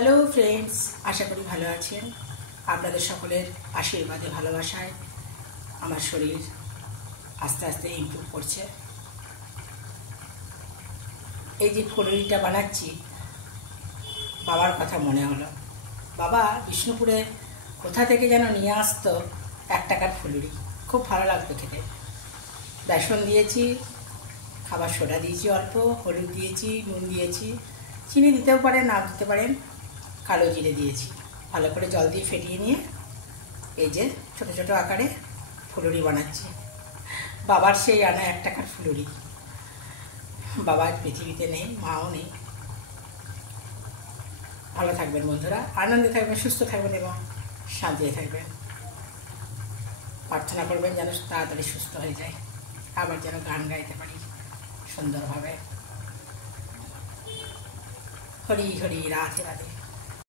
Hello friends, আশা করি ভালো আছেন। আপনাদের সকলের আশীর্বাদে ভালোবাসায় আমার শরীর আস্তে আস্তে ইমপ্রুভ করছে। এই যে ফুলুরিটা বানাচ্ছি, বাবার কথা মনে হলো। বাবা বিষ্ণুপুরে কোথা থেকে যেন নিয়ে আসতো 1 টাকার ফুলুরি, খুব ভালো লাগতো খেতে। বেসন দিয়েছি, খাবার সোডা দিয়েছি, অল্প হলুদ দিয়েছি, নুন দিয়েছি, চিনি দিতেও পারেন, না দিতে পারেন, কালো জিরে দিয়েছি। ভালো করে জল দিয়ে ফেটিয়ে নিয়ে এই যে ছোট ছোট আকারে ফুলুরি বানাচ্ছি। বাবার সেই আনা 1 টাকার ফুলুরি। বাবা পৃথিবীতে নেই, মাও নেই। ভালো থাকবেন বন্ধুরা, আনন্দে থাকবেন, সুস্থ থাকবেন এবং শান্তিতে থাকবেন। প্রার্থনা করবেন যেন তাড়াতাড়ি সুস্থ হয়ে যায়, আবার যেন গান গাইতে পারি সুন্দরভাবে। হরি হরি, রাধে রাধে।